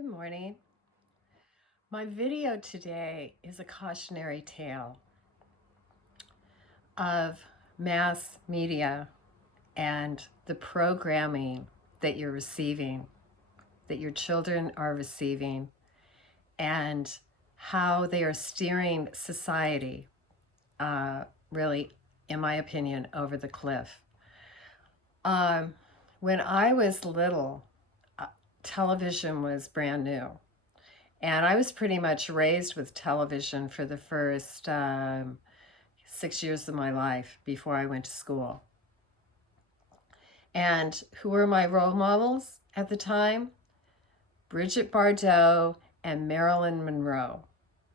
Good morning. My video today is a cautionary tale of mass media and the programming that you're receiving, that your children are receiving, and how they are steering society, really, in my opinion, over the cliff. When I was little, television was brand new. And I was pretty much raised with television for the first 6 years of my life before I went to school. And who were my role models at the time? Bridget Bardot and Marilyn Monroe.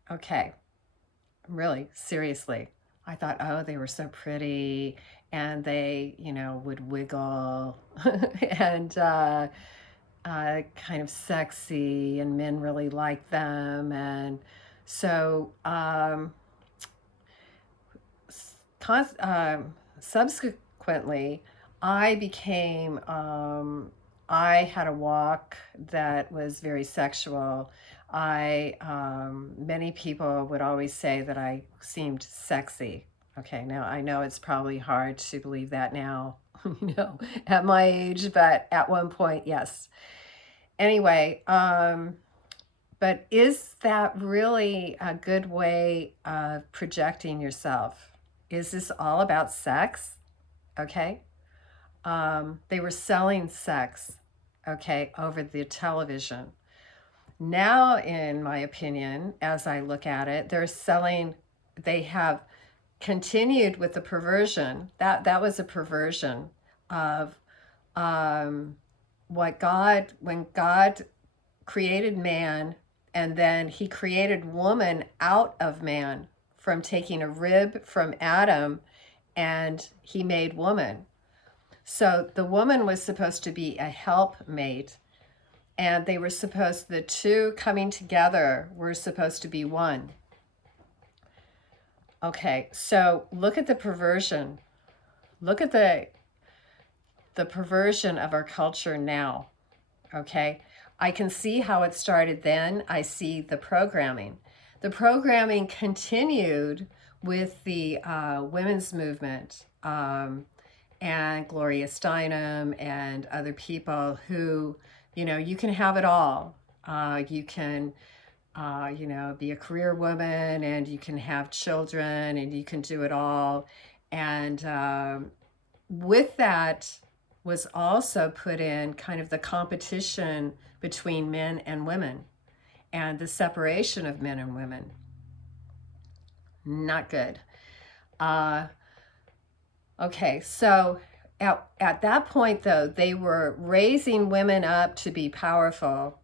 Okay, really, seriously. I thought, oh, they were so pretty, and they, would wiggle and kind of sexy, and men really liked them. And so subsequently, I had a walk that was very sexual. Many people would always say that I seemed sexy. Okay, now I know it's probably hard to believe that now, at my age, but at one point, yes. Anyway, but is that really a good way of projecting yourself? Is this all about sex? Okay. They were selling sex, okay, over the television. Now, in my opinion, as I look at it, they have continued with the perversion. That was a perversion of when God created man, and then he created woman out of man from taking a rib from Adam, and he made woman. So the woman was supposed to be a helpmate, and the two coming together were supposed to be one. Okay, so look at the perversion. Look at the perversion of our culture now. Okay, I can see how it started then. I see the programming. The programming continued with the women's movement, and Gloria Steinem and other people who, you can have it all. You can, be a career woman, and you can have children, and you can do it all. And with that was also put in kind of the competition between men and women, and the separation of men and women. Not good. Okay, so at that point, though, they were raising women up to be powerful,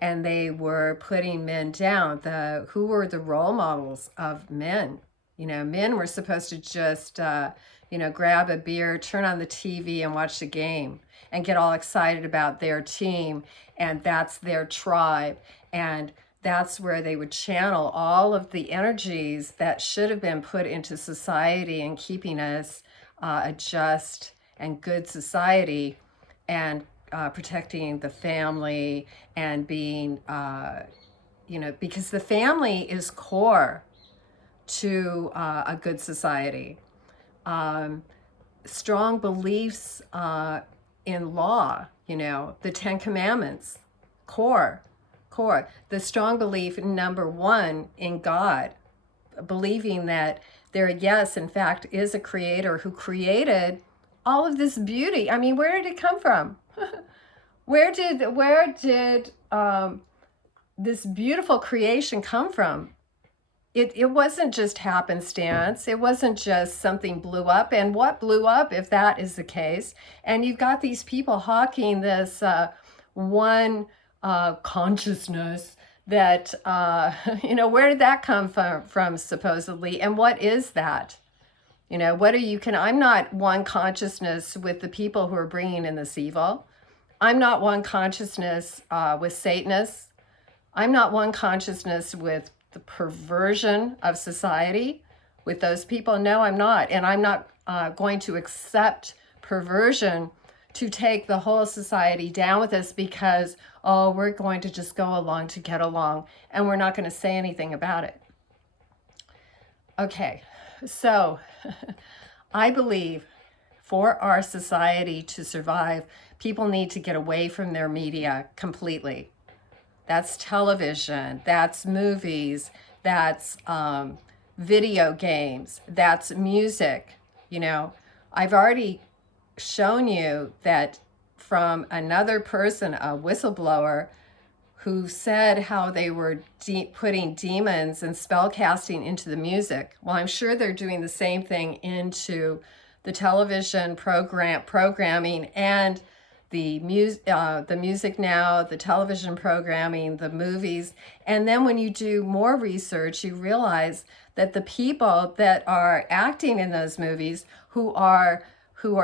and they were putting men down. Who were the role models of men? Men were supposed to just, grab a beer, turn on the TV, and watch the game, and get all excited about their team, and that's their tribe. And that's where they would channel all of the energies that should have been put into society and keeping us a just and good society, and protecting the family, and being, because the family is core to a good society. Strong beliefs in law, the Ten Commandments, core. The strong belief, number one, in God, believing that there, yes, in fact, is a creator who created all of this beauty. I mean, where did it come from? Where did this beautiful creation come from? It wasn't just happenstance. It wasn't just something blew up. And what blew up, if that is the case? And you've got these people hawking this one consciousness that, where did that come from supposedly? And what is that? I'm not one consciousness with the people who are bringing in this evil. I'm not one consciousness with Satanists. I'm not one consciousness with the perversion of society, with those people. No, I'm not. And I'm not going to accept perversion to take the whole society down with us, because oh, we're going to just go along to get along, and we're not going to say anything about it. Okay, so I believe for our society to survive, people need to get away from their media completely. That's television, that's movies, that's video games, that's music. You know, I've already shown you that from another person, a whistleblower, who said how they were putting demons and spell casting into the music. Well, I'm sure they're doing the same thing into the television programming and the music now, the television programming, the movies. And then when you do more research, you realize that the people that are acting in those movies, who are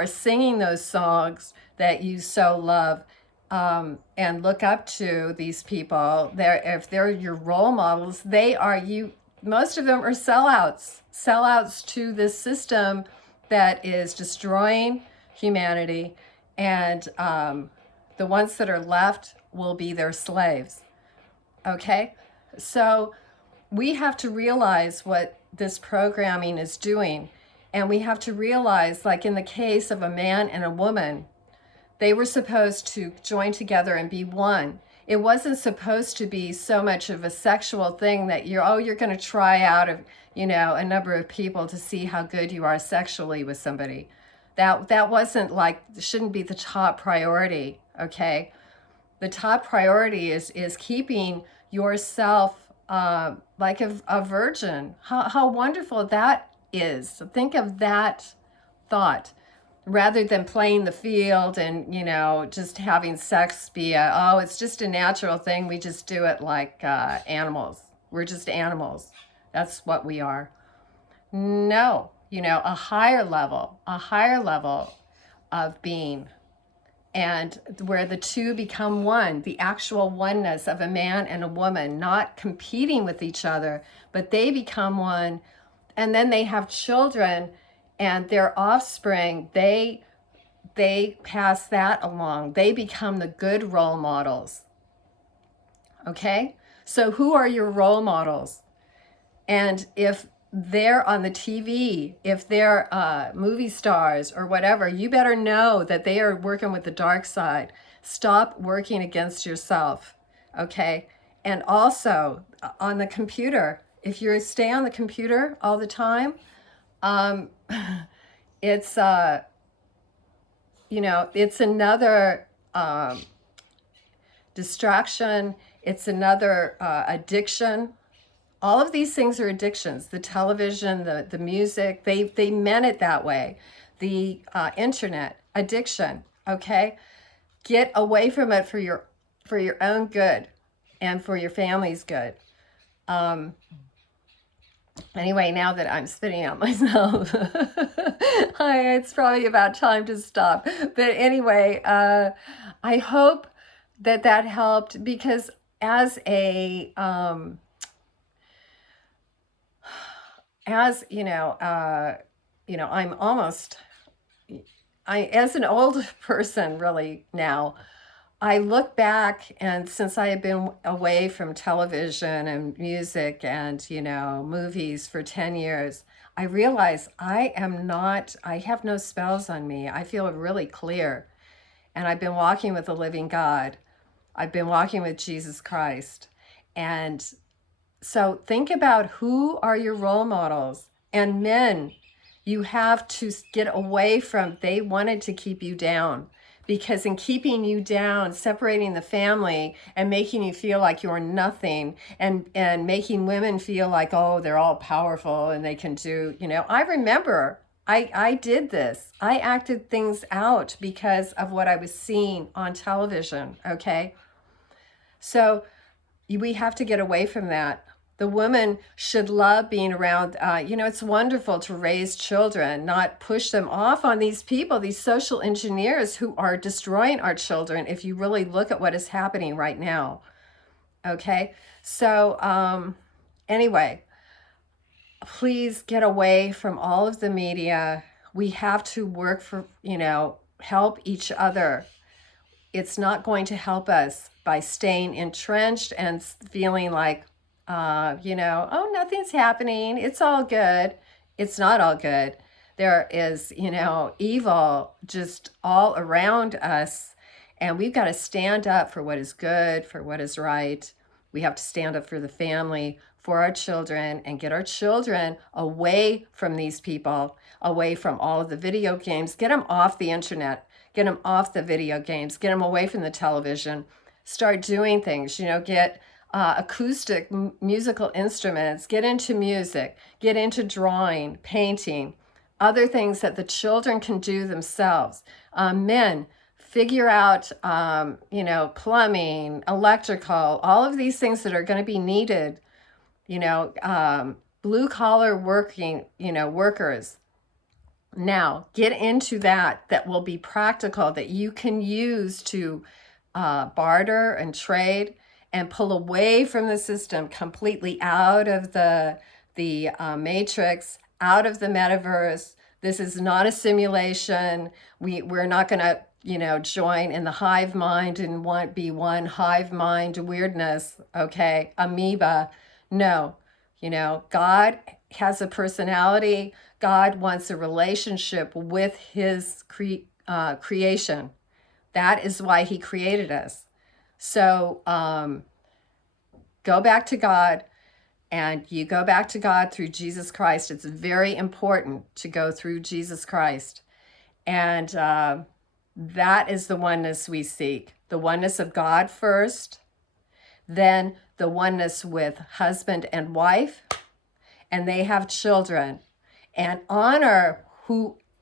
singing those songs that you so love, and look up to, these people, if they're your role models, most of them are sellouts to this system that is destroying humanity, and the ones that are left will be their slaves. Okay, so we have to realize what this programming is doing, and we have to realize, like in the case of a man and a woman, they were supposed to join together and be one. It wasn't supposed to be so much of a sexual thing that you're going to try out a number of people to see how good you are sexually with somebody. That wasn't shouldn't be the top priority, okay? The top priority is keeping yourself like a virgin. How wonderful that is. Think of that thought, rather than playing the field and, just having sex be it's just a natural thing. We just do it like animals. We're just animals. That's what we are. No, a higher level of being, and where the two become one, the actual oneness of a man and a woman, not competing with each other, but they become one, and then they have children, and their offspring, they pass that along. They become the good role models. Okay? So who are your role models? And if they're on the TV, if they're movie stars or whatever, you better know that they are working with the dark side. Stop working against yourself. Okay? And also on the computer, if you stay on the computer all the time, it's it's another distraction. It's another addiction. All of these things are addictions. The television, the music, they meant it that way. The internet, addiction. Okay, get away from it for your own good and for your family's good. Anyway, now that I'm spitting out myself, it's probably about time to stop. But anyway, I hope that helped, because as a as I'm almost, as an old person really now, I look back, and since I have been away from television and music and, movies for 10 years, I realize I have no spells on me. I feel really clear. And I've been walking with the living God. I've been walking with Jesus Christ. And so think about, who are your role models? And men, you have to get away from, they wanted to keep you down. Because in keeping you down, separating the family and making you feel like you're nothing, and making women feel like, oh, they're all powerful and they can do, I remember I did this. I acted things out because of what I was seeing on television, okay? So we have to get away from that. The woman should love being around, it's wonderful to raise children, not push them off on these people, these social engineers who are destroying our children, if you really look at what is happening right now. Okay? So, anyway, please get away from all of the media. We have to work for, help each other. It's not going to help us. by staying entrenched and feeling like, oh, nothing's happening. It's all good. It's not all good. There is, evil just all around us. And we've got to stand up for what is good, for what is right. We have to stand up for the family, for our children, and get our children away from these people, away from all of the video games. Get them off the internet. Get them off the video games. Get them away from the television. Start doing things, get acoustic musical instruments. Get into music. Get into drawing, painting, other things that the children can do themselves. Men, figure out, plumbing, electrical, all of these things that are going to be needed, blue collar workers. Now get into that will be practical, that you can use to barter and trade and pull away from the system, completely out of the matrix, out of the metaverse. This is not a simulation. We're not going to join in the hive mind and be one hive mind weirdness, okay? Amoeba. No, God has a personality. God wants a relationship with his creation. That is why he created us. So go back to God, and you go back to God through Jesus Christ. It's very important to go through Jesus Christ. And that is the oneness we seek. The oneness of God first, then the oneness with husband and wife, and they have children. And honor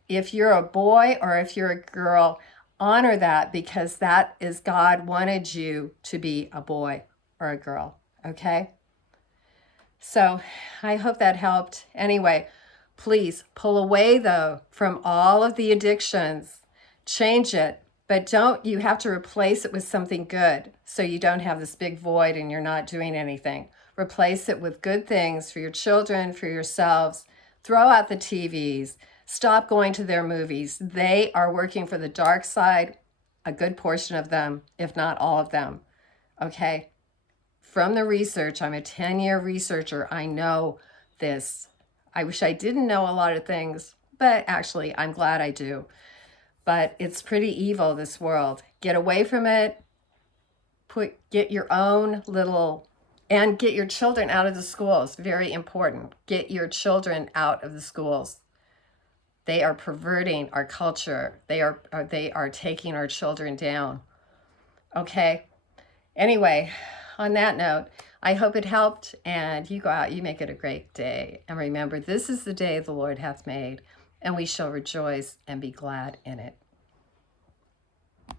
if you're a boy or if you're a girl, honor that, because that is God wanted you to be a boy or a girl, okay? So I hope that helped. Anyway, please pull away though from all of the addictions. Change it, but you have to replace it with something good so you don't have this big void and you're not doing anything. Replace it with good things for your children, for yourselves. Throw out the TVs. Stop going to their movies. They are working for the dark side, a good portion of them, if not all of them. Okay? From the research, I'm a 10-year researcher. I know this. I wish I didn't know a lot of things, but actually, I'm glad I do. But it's pretty evil, this world. Get away from it. Get your own little, and get your children out of the schools. Very important. Get your children out of the schools. They are perverting our culture. They are taking our children down. Okay. Anyway, on that note, I hope it helped, and you go out, you make it a great day. And remember, this is the day the Lord hath made, and we shall rejoice and be glad in it.